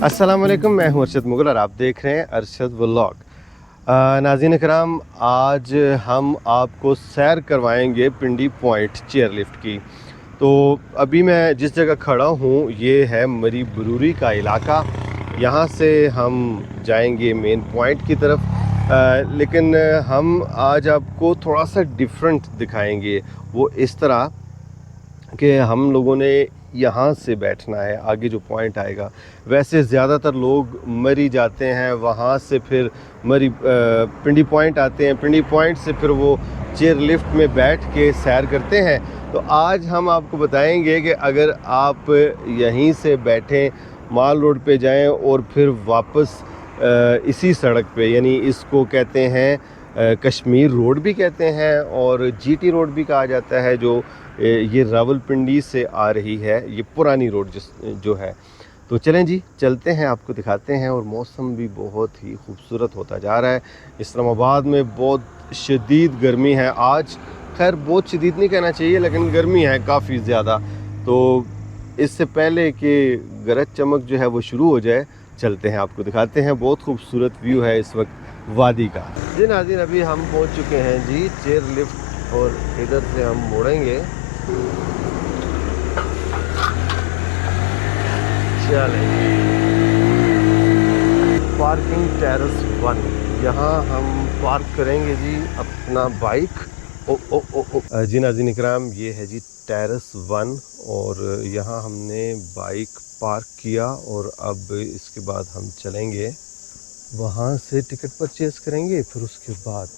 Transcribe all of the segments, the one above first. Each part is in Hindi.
अस्सलाम वालेकुम, मैं हूं अरशद मुगल और आप देख रहे हैं अरशद व्लॉग। नाज़रीन कराम, आज हम आपको सैर करवाएंगे पिंडी पॉइंट चेयरलिफ्ट की। तो अभी मैं जिस जगह खड़ा हूं ये है मरी बरूरी का इलाका। यहाँ से हम जाएंगे मेन पॉइंट की तरफ, लेकिन हम आज आपको थोड़ा सा डिफरेंट दिखाएंगे। वो इस तरह कि हम लोगों ने यहाँ से बैठना है, आगे जो पॉइंट आएगा। वैसे ज़्यादातर लोग मरी जाते हैं, वहाँ से फिर पिंडी पॉइंट आते हैं, पिंडी पॉइंट से फिर वो चेयर लिफ्ट में बैठ के सैर करते हैं। तो आज हम आपको बताएंगे कि अगर आप यहीं से बैठें, माल रोड पे जाएं और फिर वापस इसी सड़क पे, यानी इसको कहते हैं कश्मीर रोड भी कहते हैं और जीटी रोड भी कहा जाता है, जो ये रावलपिंडी से आ रही है, ये पुरानी रोड जो है। तो चलें जी, चलते हैं, आपको दिखाते हैं। और मौसम भी बहुत ही खूबसूरत होता जा रहा है। इस्लामाबाद में बहुत शदीद गर्मी है आज। खैर बहुत शदीद नहीं कहना चाहिए, लेकिन गर्मी है काफ़ी ज़्यादा। तो इससे पहले कि गरज चमक जो है वो शुरू हो जाए, चलते हैं, आपको दिखाते हैं। बहुत खूबसूरत व्यू है इस वक्त वादी का। जी नाज़रीन, अभी हम पहुंच चुके हैं जी चेयर लिफ्ट, और इधर से हम मुड़ेंगे। चलें, पार्किंग टेरेस 1, यहाँ हम पार्क करेंगे जी अपना बाइक। जी नाज़रीन इकराम, ये है जी टेरेस 1, और यहाँ हमने बाइक पार्क किया। और अब इसके बाद हम चलेंगे, वहाँ से टिकट परचेज़ करेंगे, फिर उसके बाद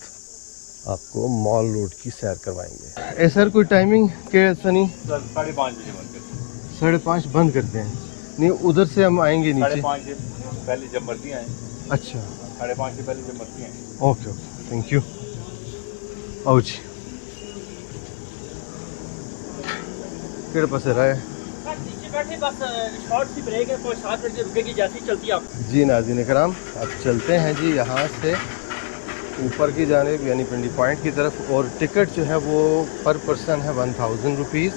आपको मॉल रोड की सैर करवाएंगे। सर कोई टाइमिंग के सनी? 5:30 बजे बंद करते हैं। 5:30 बंद करते हैं? नहीं, उधर से हम आएंगे नीचे। 5:30 से पहले जब मर्जी आए। अच्छा, 5:30 से पहले जब मर्जी आए। Okay okay, thank you. आओ जी, किहड़े पासे रहा है बैठे बस शॉर्ट सी ब्रेक है, 5-7 मिनट रुकेगी, जैसी चलती है आप। जी नाज़रीन कराम, अब चलते हैं जी यहाँ से ऊपर की जानिब, यानी पिंडी पॉइंट की तरफ। और टिकट जो है वो पर पर्सन है 1000 रुपीज़।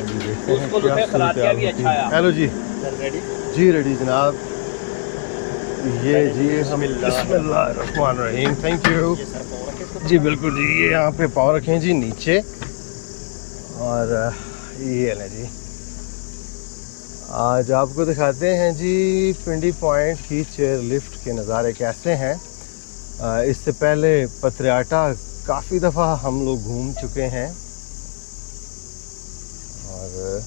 अभी देखते हैं क्या सूरत हाल होती है। हेलो जी, जी रेडी जनाब। ये जी हम बिस्मिल्लाहिर्रहमानिर्रहीम, थैंक यू जी। बिल्कुल जी, ये यहाँ पे पाँव रखें जी नीचे, और ये लें जी। आज आपको दिखाते हैं जी पिंडी पॉइंट की चेयर लिफ्ट के नज़ारे कैसे हैं। इससे पहले पत्रियाटा काफ़ी दफ़ा हम लोग घूम चुके हैं, और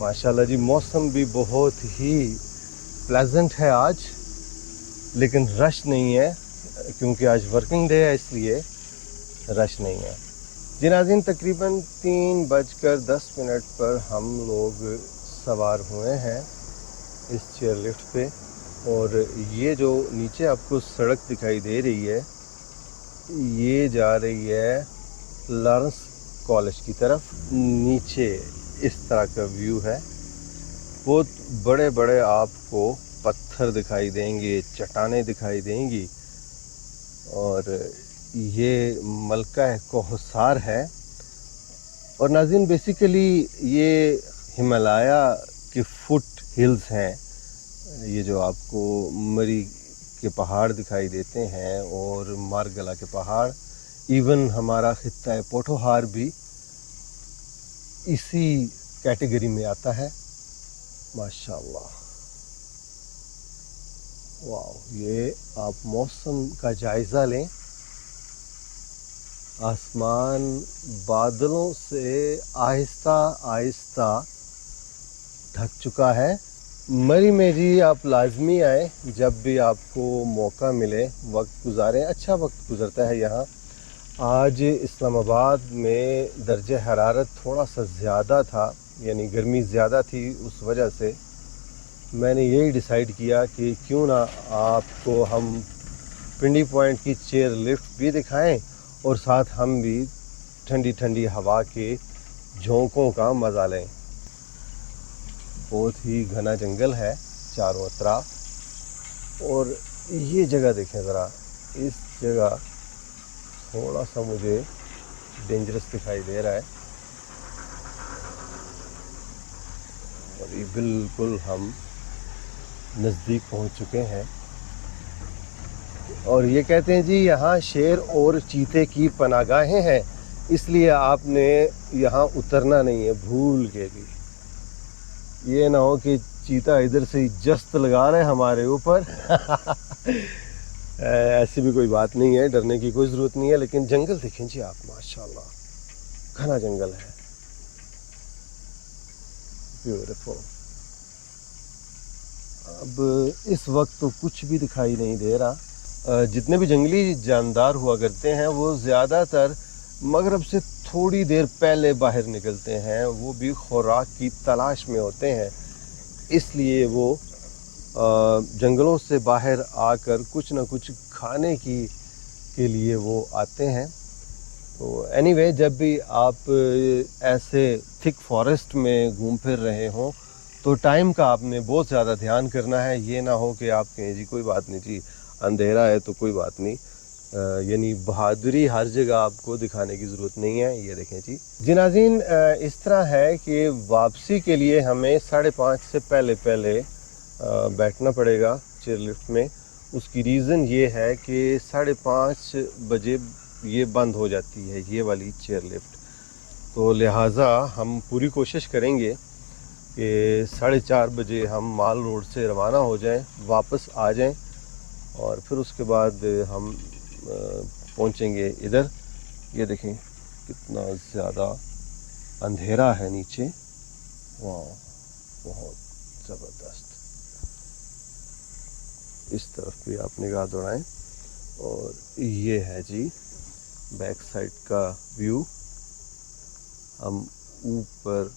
माशाल्लाह जी मौसम भी बहुत ही प्लेजेंट है आज, लेकिन रश नहीं है, क्योंकि आज वर्किंग डे है, इसलिए रश नहीं है। जी नाज़रीन, तकरीबन 3:10 पर हम लोग सवार हुए हैं इस चेयर लिफ्ट पे। और ये जो नीचे आपको सड़क दिखाई दे रही है, ये जा रही है लॉरेंस कॉलेज की तरफ। नीचे इस तरह का व्यू है, बहुत बड़े बड़े आपको पत्थर दिखाई देंगे, चट्टानें दिखाई देंगी, और ये मलका कोहसार है। और नाज़रीन बेसिकली ये हिमालय के फुट हिल्स हैं, ये जो आपको मरी के पहाड़ दिखाई देते हैं और मारगला के पहाड़। इवन हमारा खित्ता पोठोहार भी इसी कैटेगरी में आता है। माशाल्लाह, वाह। ये आप मौसम का जायज़ा लें, आसमान बादलों से आहिस्ता आहिस्ता ढक चुका है। मरी में जी आप लाजमी आए, जब भी आपको मौका मिले वक्त गुजारें, अच्छा वक्त गुज़रता है यहाँ। आज इस्लामाबाद में दर्जे हरारत थोड़ा सा ज़्यादा था, यानी गर्मी ज़्यादा थी। उस वजह से मैंने यही डिसाइड किया कि क्यों ना आपको हम पिंडी पॉइंट की चेयर लिफ्ट भी दिखाएं, और साथ हम भी ठंडी ठंडी हवा के झोंकों का मज़ा लें। बहुत ही घना जंगल है चारों तरफ। और ये जगह देखें ज़रा, इस जगह थोड़ा सा मुझे डेंजरस दिखाई दे रहा है। और अभी बिल्कुल हम नज़दीक पहुंच चुके हैं और ये कहते हैं जी यहाँ शेर और चीते की पनाहगाहें हैं, इसलिए आपने यहाँ उतरना नहीं है भूल के भी। ये ना हो कि चीता इधर से ही जस्त लगा रहे हमारे ऊपर। ऐसी भी कोई बात नहीं है, डरने की कोई ज़रूरत नहीं है। लेकिन जंगल देखें जी आप, माशाल्लाह घना जंगल है, ब्यूटीफुल। अब इस वक्त तो कुछ भी दिखाई नहीं दे रहा। जितने भी जंगली जानदार हुआ करते हैं वो ज़्यादातर मगरब से थोड़ी देर पहले बाहर निकलते हैं, वो भी खुराक की तलाश में होते हैं, इसलिए वो जंगलों से बाहर आकर कुछ ना कुछ खाने की के लिए वो आते हैं। तो एनीवे, जब भी आप ऐसे थिक फॉरेस्ट में घूम फिर रहे हों तो टाइम का आपने बहुत ज़्यादा ध्यान करना है। ये ना हो कि आप कहें जी कोई बात नहीं जी, अंधेरा है तो कोई बात नहीं। यानी बहादुरी हर जगह आपको दिखाने की ज़रूरत नहीं है। ये देखें जी नाज़रीन, इस तरह है कि वापसी के लिए हमें 5:30 से पहले बैठना पड़ेगा चेयरलिफ्ट में। उसकी रीज़न ये है कि 5:30 बजे ये बंद हो जाती है ये वाली चेयरलिफ्ट। तो लिहाजा हम पूरी कोशिश करेंगे कि 4:30 बजे हम माल रोड से रवाना हो जाएं, वापस आ जाएं और फिर उसके बाद हम पहुंचेंगे इधर। ये देखें कितना ज़्यादा अंधेरा है नीचे, वाह बहुत ज़बरदस्त। इस तरफ भी आप निगाह दौड़ाएं और ये है जी बैक साइड का व्यू। हम ऊपर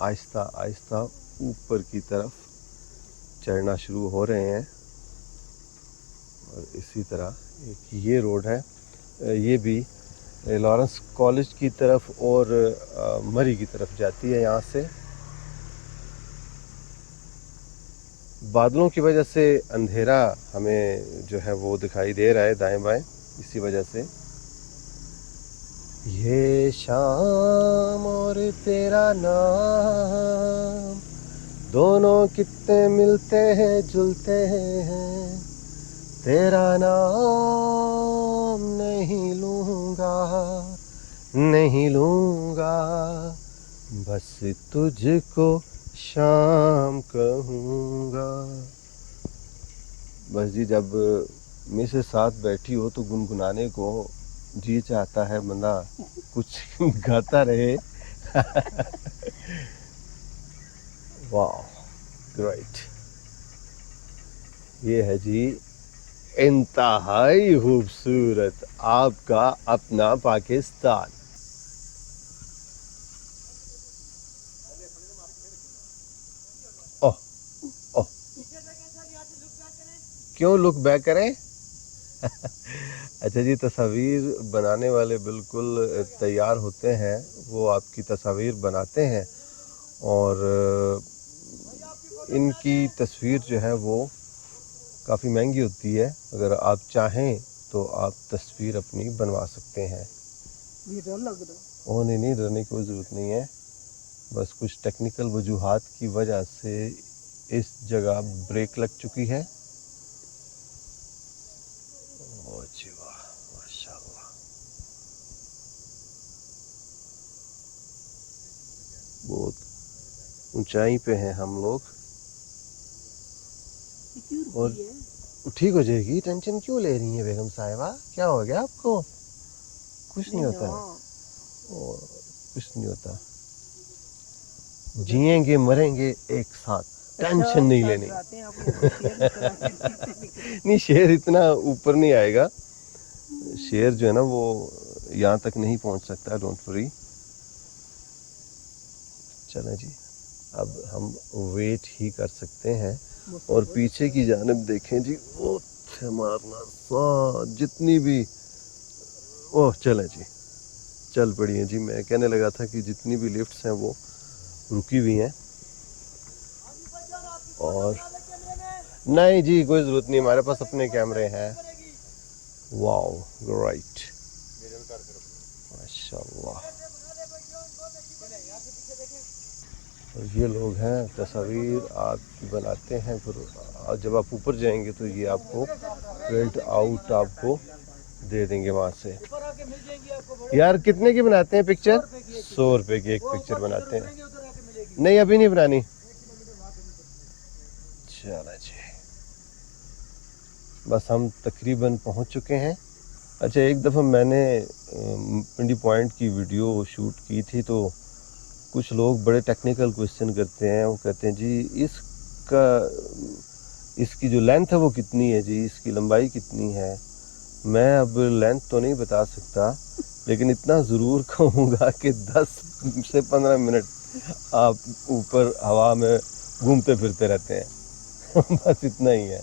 आहिस्ता आहिस्ता ऊपर की तरफ चढ़ना शुरू हो रहे हैं और इसी तरह एक ये रोड है, ये भी लॉरेंस कॉलेज की तरफ और मरी की तरफ जाती है। यहाँ से बादलों की वजह से अंधेरा हमें जो है वो दिखाई दे रहा है दाएं बाएं, इसी वजह से। ये शाम और तेरा नाम दोनों कितने मिलते हैं जुलते हैं, तेरा नाम नहीं लूँगा नहीं लूँगा, बस तुझको शाम कहूँगा। बस जी, जब मिसेस साथ बैठी हो तो गुनगुनाने को जी चाहता है, बंदा कुछ गाता रहे। वाह ग्रेट। ये है जी इंतहाई खूबसूरत आपका अपना पाकिस्तान। ओह ओह, क्यों लुक बैक करें? अच्छा जी, तस्वीर बनाने वाले बिल्कुल तैयार होते हैं, वो आपकी तस्वीर बनाते हैं और इनकी तस्वीर जो है वो काफ़ी महंगी होती है। अगर आप चाहें तो आप तस्वीर अपनी बनवा सकते हैं। ओह नहीं नहीं, डरने की कोई ज़रूरत नहीं है, बस कुछ टेक्निकल वजूहात की वजह से इस जगह ब्रेक लग चुकी है। ओह जी वाह, माशाल्लाह। बहुत ऊंचाई पे हैं हम लोग और ठीक हो जाएगी। टेंशन क्यों ले रही हैं बेगम साहिबा, क्या हो गया आपको? कुछ नहीं होता है, और कुछ नहीं होता। जिएंगे मरेंगे एक साथ, टेंशन नहीं लेनी। नहीं, शेर इतना ऊपर नहीं आएगा, शेर जो है ना वो यहाँ तक नहीं पहुँच सकता, डोंट वरी। चलें जी, अब हम वेट ही कर सकते हैं और पीछे की जानिब देखें जी, वो मारना सा जितनी भी, ओह चलें जी, चल पड़ी हैं जी। मैं कहने लगा था कि जितनी भी लिफ्ट्स हैं वो रुकी हुई हैं और नहीं जी, कोई ज़रूरत नहीं, हमारे पास अपने कैमरे हैं। वाओ ग्रेट, माशाल्लाह। और ये लोग हैं तस्वीर आपकी बनाते हैं, फिर जब आप ऊपर जाएंगे तो ये आपको प्रिंट आउट आपको दे देंगे वहाँ से। यार कितने की बनाते हैं पिक्चर? 100 रुपये की एक पिक्चर बनाते हैं। नहीं अभी नहीं बनानी। चलो जी, बस हम तकरीबन पहुँच चुके हैं। अच्छा, एक दफ़ा मैंने पिंडी पॉइंट की वीडियो शूट की थी, तो कुछ लोग बड़े टेक्निकल क्वेश्चन करते हैं। वो कहते हैं जी इसकी जो लेंथ है वो कितनी है जी, इसकी लंबाई कितनी है। मैं अब लेंथ तो नहीं बता सकता, लेकिन इतना ज़रूर कहूँगा कि 10 से 15 मिनट आप ऊपर हवा में घूमते फिरते रहते हैं बस इतना ही है।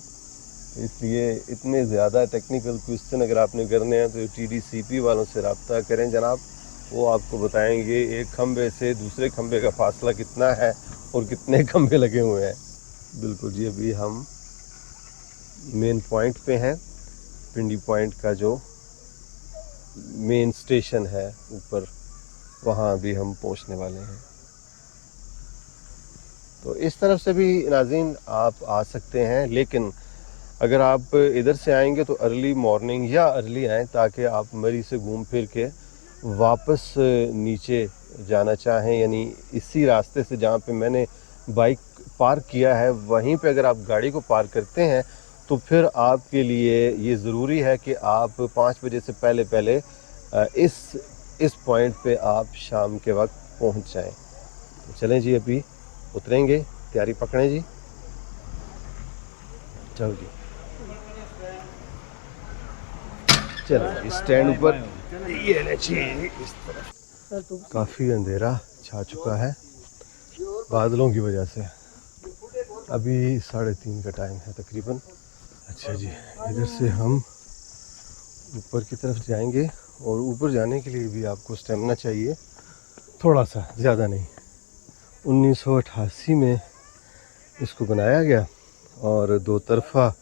इसलिए इतने ज़्यादा टेक्निकल क्वेश्चन अगर आपने करने हैं तो TDCP वालों से रब्ता करें जनाब, वो आपको बताएंगे एक खंबे से दूसरे खंबे का फासला कितना है और कितने खंबे लगे हुए हैं। बिल्कुल जी, अभी हम मेन पॉइंट पे हैं। पिंडी पॉइंट का जो मेन स्टेशन है ऊपर, वहाँ अभी हम पहुँचने वाले हैं। तो इस तरफ से भी नाज़रीन आप आ सकते हैं, लेकिन अगर आप इधर से आएंगे तो अर्ली मॉर्निंग या अर्ली आएँ, ताकि आप मरी से घूम फिर के वापस नीचे जाना चाहें, यानी इसी रास्ते से जहाँ पे मैंने बाइक पार्क किया है वहीं पे अगर आप गाड़ी को पार्क करते हैं तो फिर आपके लिए ये ज़रूरी है कि आप 5 बजे से पहले पहले इस पॉइंट पे आप शाम के वक्त पहुँच जाएँ। तो चलें जी, अभी उतरेंगे, तैयारी पकड़ें जी। चलो जी, चलो स्टैंड ऊपर ये नीचे इस तरफ। काफ़ी अंधेरा छा चुका है बादलों की वजह से। अभी 3:30 का टाइम है तकरीबन। अच्छा जी, इधर से हम ऊपर की तरफ जाएंगे, और ऊपर जाने के लिए भी आपको स्टेमिना चाहिए थोड़ा सा, ज़्यादा नहीं। 1988 में इसको बनाया गया, और दो तरफा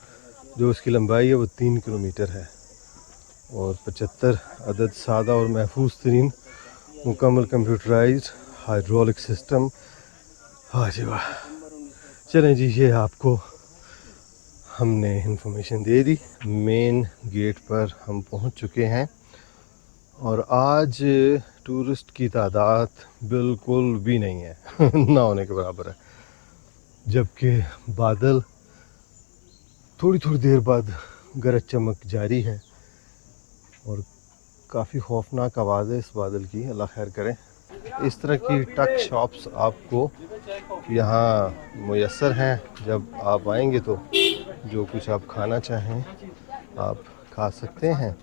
जो इसकी लंबाई है वो 3 किलोमीटर है, और 75 अदद सादा और महफूज तरीन मुकम्मल कंप्यूटराइज्ड हाइड्रोलिक सिस्टम। हाँ जी वाह। चलें जी, ये आपको हमने इंफॉर्मेशन दे दी। मेन गेट पर हम पहुंच चुके हैं, और आज टूरिस्ट की तादाद बिल्कुल भी नहीं है ना होने के बराबर है, जबकि बादल थोड़ी थोड़ी देर बाद गरज चमक जारी है, और काफ़ी खौफनाक आवाज़ है इस बादल की, अल्लाह खैर करे। इस तरह की टक शॉप्स आपको यहाँ मुयस्सर हैं। जब आप आएंगे तो जो कुछ आप खाना चाहें आप खा सकते हैं।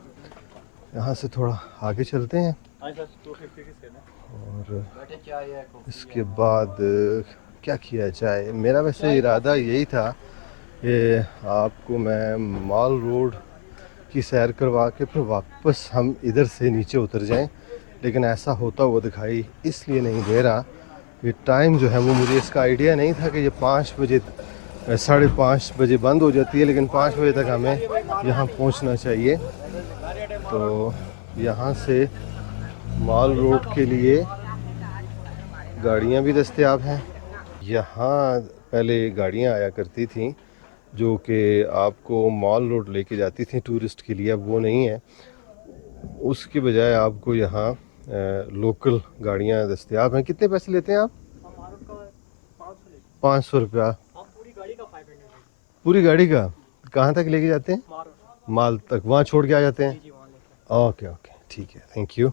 यहाँ से थोड़ा आगे चलते हैं, और इसके बाद क्या किया जाए। मेरा वैसे इरादा यही था कि आपको मैं मॉल रोड की सैर करवा के फिर वापस हम इधर से नीचे उतर जाएं, लेकिन ऐसा होता हुआ दिखाई इसलिए नहीं दे रहा। ये टाइम जो है वो मुझे इसका आइडिया नहीं था कि ये 5 बजे 5:30 बजे बंद हो जाती है, लेकिन 5 बजे तक हमें यहाँ पहुँचना चाहिए। तो यहाँ से मॉल रोड के लिए गाड़ियाँ भी दस्तयाब हैं। यहाँ पहले गाड़ियाँ आया करती थी जो कि आपको मॉल रोड लेके जाती थी टूरिस्ट के लिए, अब वो नहीं है। उसके बजाय आपको यहाँ लोकल गाड़ियाँ दस्तयाब हैं। कितने पैसे लेते हैं आप? 500 रुपया पूरी गाड़ी का। कहाँ तक लेके जाते हैं? माल तक, वहाँ छोड़ के आ जाते हैं? ओके ओके, ठीक है, थैंक यू।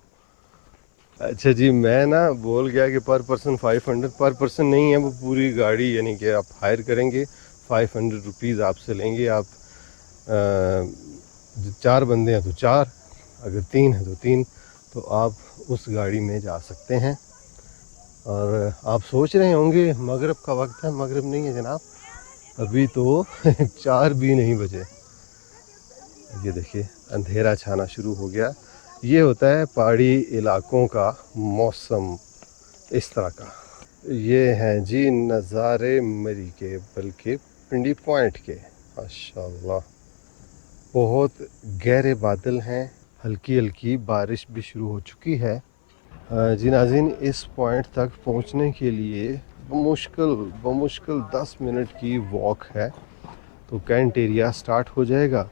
अच्छा जी, मैं ना बोल गया कि पर पर्सन 500, पर पर्सन नहीं है वो, पूरी गाड़ी यानी कि आप हायर करेंगे 500 रुपीज़ आपसे लेंगे। आप 4 बंदे हैं तो 4, अगर 3 हैं तो 3, तो आप उस गाड़ी में जा सकते हैं। और आप सोच रहे होंगे मगरिब का वक्त है, मगरिब नहीं है जनाब, अभी तो 4 भी नहीं बजे। ये देखिए अंधेरा छाना शुरू हो गया। ये होता है पहाड़ी इलाकों का मौसम, इस तरह का। ये हैं जी नज़ारे मरी के, बल्कि पिंडी पॉइंट के। माशाल्लाह, बहुत गहरे बादल हैं, हल्की हल्की बारिश भी शुरू हो चुकी है। जी नाज़रीन, इस पॉइंट तक पहुंचने के लिए बमुश्किल 10 मिनट की वॉक है तो कैंट एरिया स्टार्ट हो जाएगा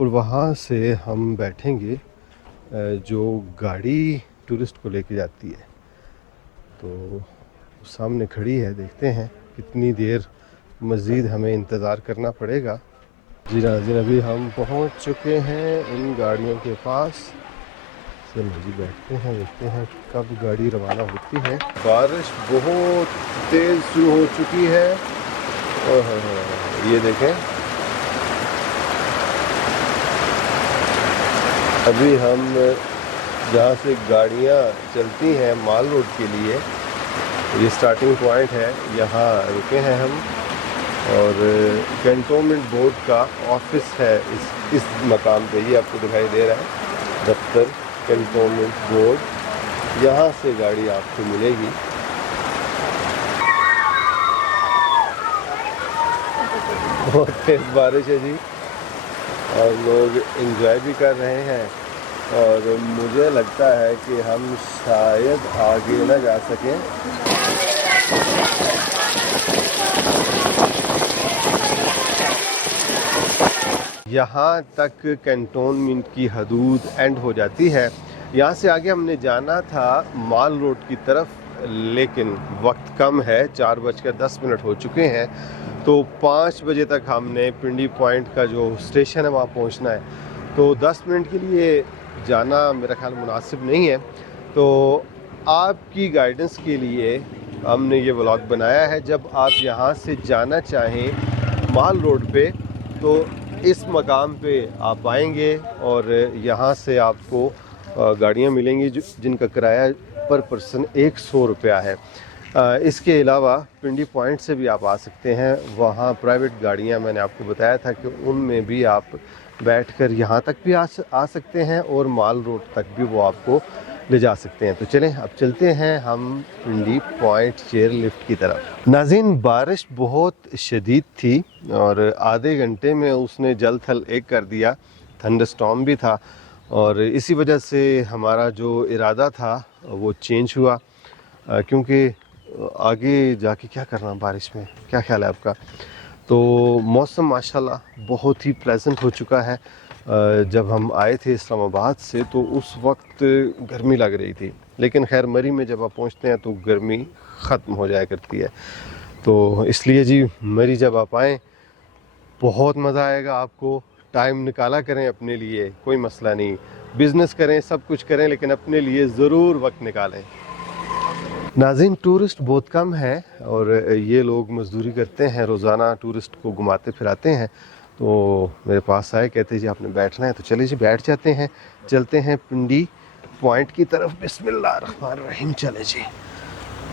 और वहाँ से हम बैठेंगे जो गाड़ी टूरिस्ट को लेके जाती है। तो सामने खड़ी है, देखते हैं कितनी देर मज़ीद हमें इंतज़ार करना पड़ेगा। जी नाज़रीन, अभी हम पहुंच चुके हैं इन गाड़ियों के पास। चलो जी बैठते हैं, देखते हैं कब गाड़ी रवाना होती है। बारिश बहुत तेज़ शुरू हो चुकी है और ये देखें, अभी हम जहाँ से गाड़ियाँ चलती हैं माल रोड के लिए, ये स्टार्टिंग पॉइंट है, यहाँ रुके हैं हम और कैंटोनमेंट बोर्ड का ऑफिस है इस मकाम पे। ये आपको दिखाई दे रहा है दफ्तर कैंटोनमेंट बोर्ड, यहाँ से गाड़ी आपको मिलेगी। बहुत तेज़ बारिश है जी और लोग एंजॉय भी कर रहे हैं और मुझे लगता है कि हम शायद आगे ना जा सकें। यहाँ तक कैंटोनमेंट की हदूद एंड हो जाती है। यहाँ से आगे हमने जाना था माल रोड की तरफ, लेकिन वक्त कम है, 4:10 हो चुके हैं। तो 5 बजे तक हमने पिंडी पॉइंट का जो स्टेशन है वहाँ पहुँचना है। तो 10 मिनट के लिए जाना मेरा ख्याल मुनासिब नहीं है। तो आपकी गाइडेंस के लिए हमने ये व्लॉग बनाया है। जब आप यहाँ से जाना चाहें माल रोड पे तो इस मकाम पे आप आएंगे और यहाँ से आपको गाड़ियाँ मिलेंगी जिनका किराया पर पर्सन 100 रुपया है। इसके अलावा पिंडी पॉइंट से भी आप आ सकते हैं, वहाँ प्राइवेट गाड़ियाँ मैंने आपको बताया था कि उनमें भी आप बैठकर यहाँ तक भी आ सकते हैं और माल रोड तक भी वो आपको ले जा सकते हैं। तो चलें अब चलते हैं हम पिंडी पॉइंट चेयर लिफ्ट की तरफ। नाज़रीन, बारिश बहुत शदीद थी और आधे घंटे में उसने जल थल एक कर दिया, थंडरस्टॉर्म भी था और इसी वजह से हमारा जो इरादा था वो चेंज हुआ, क्योंकि आगे जाके क्या करना बारिश में, क्या ख्याल है आपका? तो मौसम माशाल्लाह बहुत ही प्लेजेंट हो चुका है। जब हम आए थे इस्लामाबाद से तो उस वक्त गर्मी लग रही थी, लेकिन खैर मरी में जब आप पहुंचते हैं तो गर्मी ख़त्म हो जाया करती है। तो इसलिए जी मरी जब आप आएँ बहुत मज़ा आएगा आपको। टाइम निकाला करें अपने लिए, कोई मसला नहीं, बिज़नेस करें, सब कुछ करें, लेकिन अपने लिए ज़रूर वक्त निकालें। नाज़रीन, टूरिस्ट बहुत कम है और ये लोग मज़दूरी करते हैं, रोज़ाना टूरिस्ट को घुमाते फिराते हैं। तो मेरे पास आए, कहते जी आपने बैठना है, तो चलिए जी बैठ जाते हैं, चलते हैं पिंडी पॉइंट की तरफ। बिस्मिल्लाहिर्रहमानिर्रहीम, चले जी।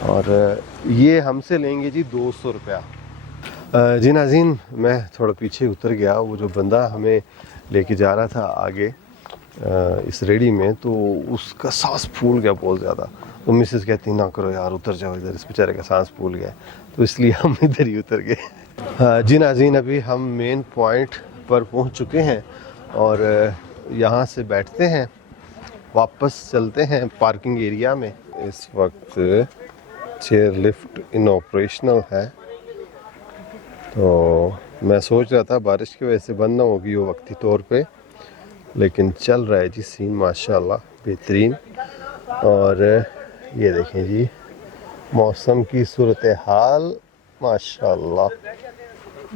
और ये हमसे लेंगे जी 200 रुपया। जी नाज़रीन, मैं थोड़ा पीछे उतर गया, वो जो बंदा हमें लेके जा रहा था आगे इस रेडी में, तो उसका सांस फूल गया बहुत ज़्यादा। तो मिसेस कहती ना करो यार, उतर जाओ इधर, इस बेचारे का सांस फूल गया। तो इसलिए हम इधर ही उतर गए। जी नाज़रीन, अभी हम मेन पॉइंट पर पहुंच चुके हैं और यहाँ से बैठते हैं, वापस चलते हैं पार्किंग एरिया में। इस वक्त चेयर लिफ्ट इन ऑपरेशनल है, तो मैं सोच रहा था बारिश की वजह से बंद ना होगी वो वक्ती तौर पे, लेकिन चल रहा है जी सीन माशाल्लाह बेहतरीन। और ये देखें जी मौसम की सूरत हाल माशाल्लाह,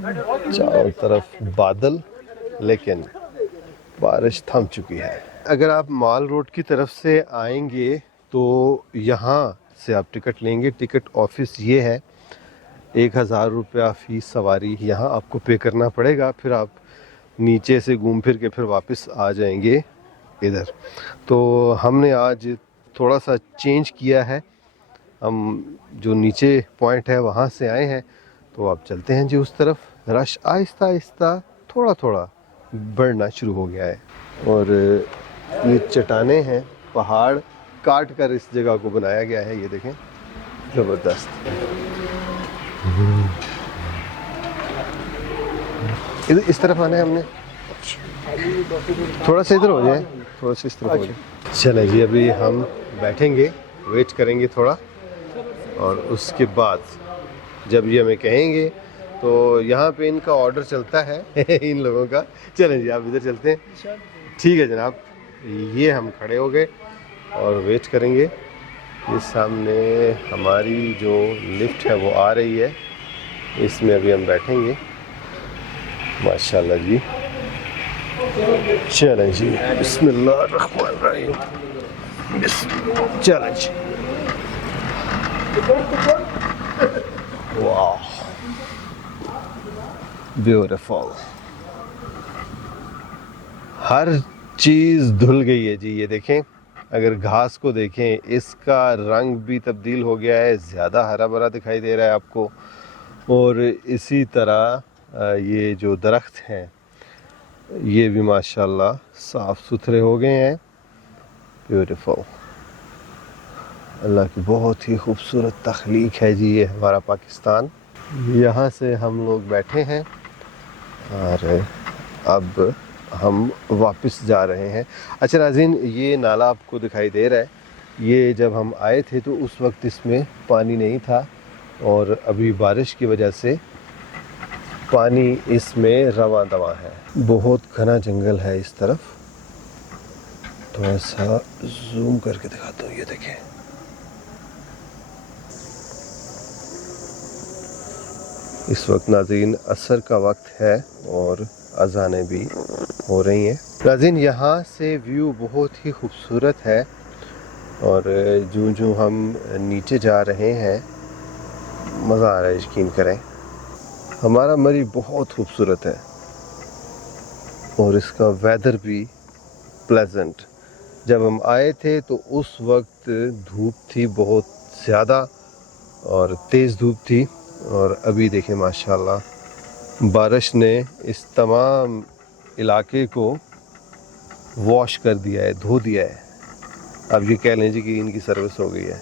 चारों तरफ बादल, लेकिन बारिश थम चुकी है। अगर आप माल रोड की तरफ से आएंगे तो यहाँ से आप टिकट लेंगे। टिकट ऑफिस ये है, 1000 रुपया फ़ीस सवारी यहाँ आपको पे करना पड़ेगा। फिर आप नीचे से घूम फिर के फिर वापस आ जाएंगे इधर। तो हमने आज थोड़ा सा चेंज किया है, हम जो नीचे पॉइंट है वहाँ से आए हैं, तो आप चलते हैं जी उस तरफ। रश आहिस्ता आहिस्ता थोड़ा थोड़ा बढ़ना शुरू हो गया है और ये चट्टानें हैं, पहाड़ काट कर इस जगह को बनाया गया है। ये देखें, ज़बरदस्त। इस तरफ आना है हमने, थोड़ा सा इधर हो जाए, थोड़ा सा इस तरफ हो जाए। चले जी, अभी हम बैठेंगे, वेट करेंगे थोड़ा और उसके बाद जब ये हमें कहेंगे। तो यहाँ पे इनका ऑर्डर चलता है इन लोगों का। चलें जी, आप इधर चलते हैं। ठीक है जनाब, ये हम खड़े हो गए और वेट करेंगे। ये सामने हमारी जो लिफ्ट है वो आ रही है, इसमें अभी हम बैठेंगे माशाल्लाह जी। चलें जी, बिस्मिल्लाहिर्रहमानिर्रहीम, चलें जी। वाह, ब्यूटीफुल। हर चीज़ धुल गई है जी। ये देखें, अगर घास को देखें, इसका रंग भी तब्दील हो गया है, ज़्यादा हरा भरा दिखाई दे रहा है आपको। और इसी तरह ये जो दरख्त हैं ये भी माशाल्लाह साफ़ सुथरे हो गए हैं। ब्यूटीफुल, अल्लाह की बहुत ही खूबसूरत तख्लीक है जी ये हमारा पाकिस्तान। यहाँ से हम लोग बैठे हैं और अब हम वापस जा रहे हैं। अच्छा नाज़रीन, ये नाला आपको दिखाई दे रहा है, ये जब हम आए थे तो उस वक्त इसमें पानी नहीं था, और अभी बारिश की वजह से पानी इसमें रवा दवा है। बहुत घना जंगल है इस तरफ, थोड़ा सा जूम करके दिखाता हूँ। ये देखें, इस वक्त नाज़रीन असर का वक्त है और अज़ानें भी हो रही हैं। नाज़रीन, यहाँ से व्यू बहुत ही खूबसूरत है, और जो हम नीचे जा रहे हैं मज़ा आ रहा है, यकीन करें। हमारा मरी बहुत खूबसूरत है और इसका वेदर भी प्लेजेंट। जब हम आए थे तो उस वक्त धूप थी बहुत ज़्यादा और तेज़ धूप थी, और अभी देखें माशाल्लाह बारिश ने इस तमाम इलाके को वॉश कर दिया है, धो दिया है। अब ये कह लें जी कि इनकी सर्विस हो गई है।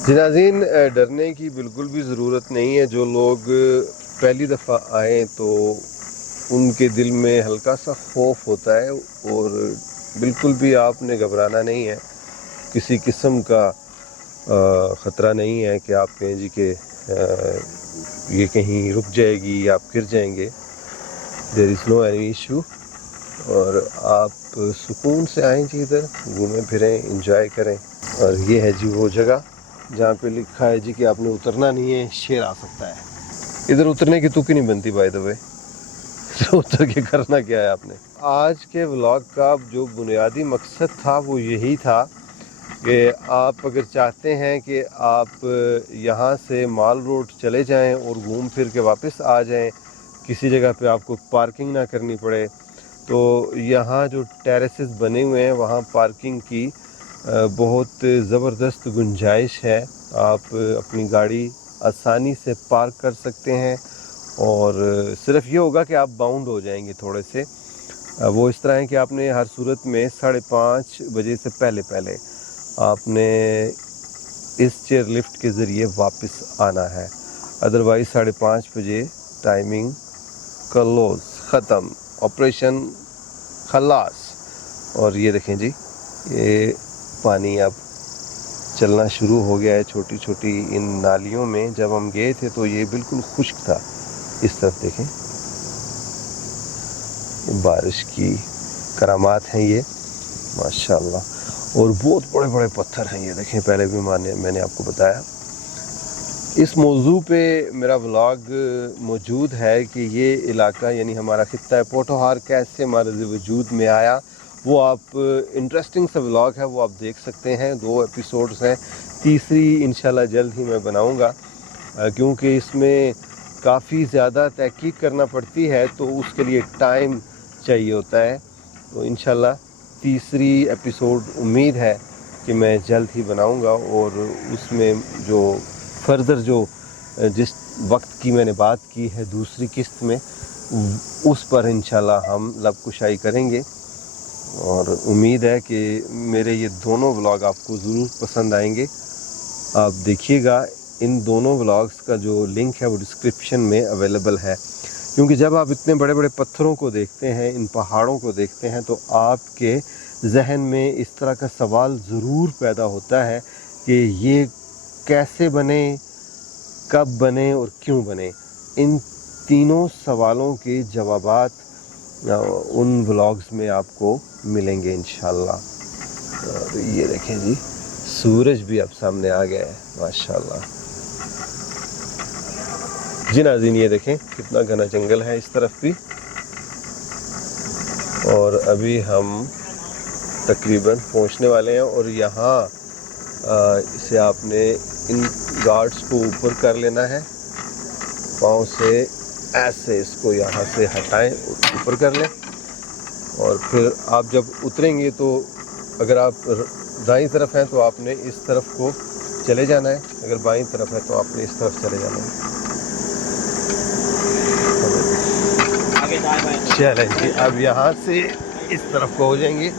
जी नाज़रीन, डरने की बिल्कुल भी ज़रूरत नहीं है। जो लोग पहली दफ़ा आएँ तो उनके दिल में हल्का सा खौफ होता है, और बिल्कुल भी आपने घबराना नहीं है। किसी किस्म का ख़तरा नहीं है कि आप कहें जी कि ये कहीं रुक जाएगी या आप गिर जाएंगे। There is no any issue, और आप सुकून से आएँ जी, इधर घूमें फिरें, इंजॉय करें। और ये है जी वो जगह जहाँ पे लिखा है जी कि आपने उतरना नहीं है, शेर आ सकता है। इधर उतरने की तुक ही नहीं बनती बाय द वे। उतर के करना क्या है आपने। आज के व्लॉग का जो बुनियादी मकसद था वो यही था कि आप अगर चाहते हैं कि आप यहाँ से माल रोड चले जाएं और घूम फिर के वापस आ जाएं, किसी जगह पे आपको पार्किंग ना करनी पड़े, तो यहाँ जो टेरेसेस बने हुए हैं वहाँ पार्किंग की बहुत ज़बरदस्त गुंजाइश है। आप अपनी गाड़ी आसानी से पार्क कर सकते हैं, और सिर्फ ये होगा कि आप बाउंड हो जाएंगे थोड़े से। वो इस तरह है कि आपने हर सूरत में 5:30 बजे से पहले आपने इस चेयर लिफ्ट के ज़रिए वापस आना है। अदरवाइज़ 5:30 बजे टाइमिंग क्लोज, ख़त्म, ऑपरेशन खलास। और ये देखें जी, ये पानी अब चलना शुरू हो गया है छोटी छोटी इन नालियों में। जब हम गए थे तो ये बिल्कुल खुश्क था। इस तरफ देखें, बारिश की करामात हैं ये माशाल्लाह, और बहुत बड़े बड़े पत्थर हैं। ये देखें, पहले भी मैंने आपको बताया। इस मौजू पे मेरा व्लॉग मौजूद है कि ये इलाका यानी हमारा खित्ता पोठोहार कैसे हमारे वजूद में आया। वो आप इंटरेस्टिंग सा व्लॉग है, वो आप देख सकते हैं। 2 एपिसोड्स हैं, तीसरी इंशाल्लाह जल्द ही मैं बनाऊंगा, क्योंकि इसमें काफ़ी ज़्यादा तहकीक करना पड़ती है तो उसके लिए टाइम चाहिए होता है। तो इंशाल्लाह तीसरी एपिसोड उम्मीद है कि मैं जल्द ही बनाऊंगा, और उसमें जो फर्दर जो जिस वक्त की मैंने बात की है दूसरी किस्त में, उस पर इंशाल्लाह हम लब कुशाई करेंगे। और उम्मीद है कि मेरे ये दोनों व्लॉग आपको ज़रूर पसंद आएंगे। आप देखिएगा, इन दोनों व्लॉग्स का जो लिंक है वो डिस्क्रिप्शन में अवेलेबल है। क्योंकि जब आप इतने बड़े बड़े पत्थरों को देखते हैं, इन पहाड़ों को देखते हैं, तो आपके जहन में इस तरह का सवाल ज़रूर पैदा होता है कि ये कैसे बने, कब बने और क्यों बने, इन तीनों सवालों के जवाबात उन व्लॉग्स में आपको मिलेंगे इंशाल्लाह। और ये देखें जी, सूरज भी अब सामने आ गया है माशाल्लाह। जी नाज़रीन, ये देखें कितना घना जंगल है इस तरफ भी। और अभी हम तकरीबन पहुंचने वाले हैं और यहाँ इसे आपने इन गार्ड्स को ऊपर कर लेना है, पाँव से ऐसे इसको यहाँ से हटाएं, ऊपर कर लें। और फिर आप जब उतरेंगे तो अगर आप दाईं तरफ हैं तो आपने इस तरफ को चले जाना है, अगर बाईं तरफ है तो आपने इस तरफ चले जाना है। चलें जी, अब यहाँ से इस तरफ को हो जाएंगे।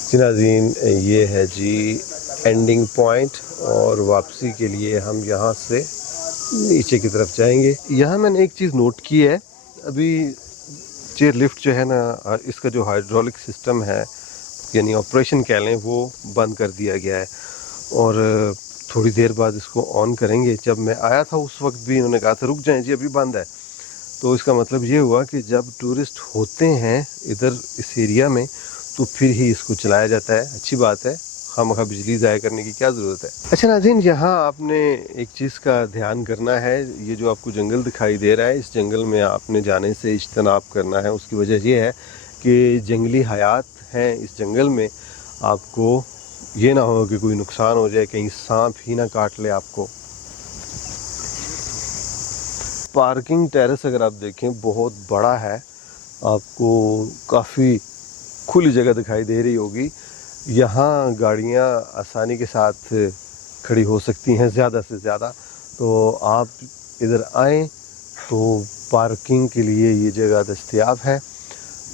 जी नाज़रीन, ये है जी एंडिंग पॉइंट और वापसी के लिए हम यहाँ से नीचे की तरफ जाएंगे। यहाँ मैंने एक चीज़ नोट की है, अभी चेयर लिफ्ट जो है ना, इसका जो हाइड्रोलिक सिस्टम है यानी ऑपरेशन कह लें, वो बंद कर दिया गया है और थोड़ी देर बाद इसको ऑन करेंगे। जब मैं आया था उस वक्त भी इन्होंने कहा था रुक जाएं जी अभी बंद है। तो इसका मतलब ये हुआ कि जब टूरिस्ट होते हैं इधर इस एरिया में तो फिर ही इसको चलाया जाता है। अच्छी बात है, खामखा बिजली ज़ाया करने की क्या ज़रूरत है। अच्छा नाज़रीन, यहाँ आपने एक चीज़ का ध्यान करना है, ये जो आपको जंगल दिखाई दे रहा है, इस जंगल में आपने जाने से इज्तनाब करना है। उसकी वजह ये है कि जंगली हयात हैं इस जंगल में, आपको ये ना हो कि कोई नुकसान हो जाए, कहीं सांप ही ना काट ले आपको। पार्किंग टेरेस अगर आप देखें बहुत बड़ा है, आपको काफ़ी खुली जगह दिखाई दे रही होगी। यहाँ गाड़ियाँ आसानी के साथ खड़ी हो सकती हैं ज़्यादा से ज़्यादा। तो आप इधर आएँ तो पार्किंग के लिए ये जगह दस्तयाब है।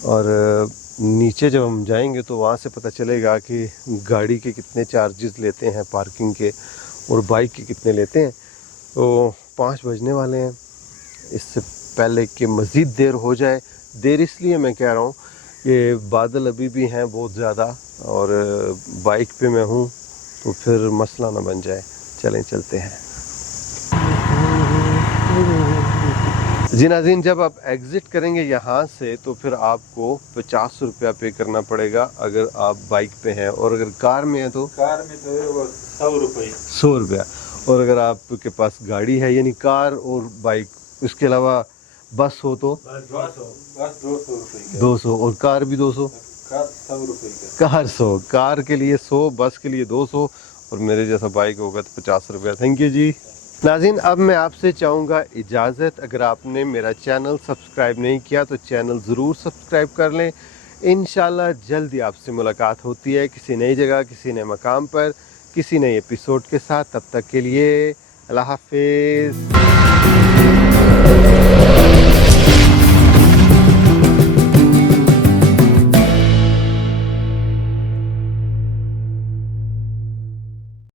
और नीचे जब हम जाएंगे तो वहाँ से पता चलेगा कि गाड़ी के कितने चार्जेस लेते हैं पार्किंग के और बाइक के कितने लेते हैं। तो 5 बजने वाले हैं, इससे पहले कि मज़ीद देर हो जाए। देर इसलिए मैं कह रहा हूँ कि बादल अभी भी हैं बहुत ज़्यादा और बाइक पे मैं हूँ तो फिर मसला ना बन जाए। चलें चलते हैं। जी नाज़रीन, जब आप एग्ज़िट करेंगे यहाँ से तो फिर आपको 50 रुपया पे करना पड़ेगा अगर आप बाइक पे हैं, और अगर कार में है तो कार में तो वो 100 रुपये। 100 रुपया। और अगर आपके पास गाड़ी है यानी कार और बाइक, इसके अलावा बस हो तो बस 200 रुपये। 200 और कार भी 200। कार 100 रुपये का। कार 100, कार के लिए 100, बस के लिए 200 और मेरे जैसा बाइक होगा तो 50 रुपया। थैंक यू जी। नाज़रीन, अब मैं आपसे चाहूँगा इजाज़त। अगर आपने मेरा चैनल सब्सक्राइब नहीं किया तो चैनल ज़रूर सब्सक्राइब कर लें। इंशाल्लाह जल्दी आपसे मुलाकात होती है किसी नई जगह, किसी नए मकाम पर, किसी नए एपिसोड के साथ। तब तक के लिए अल्लाह हाफिज़।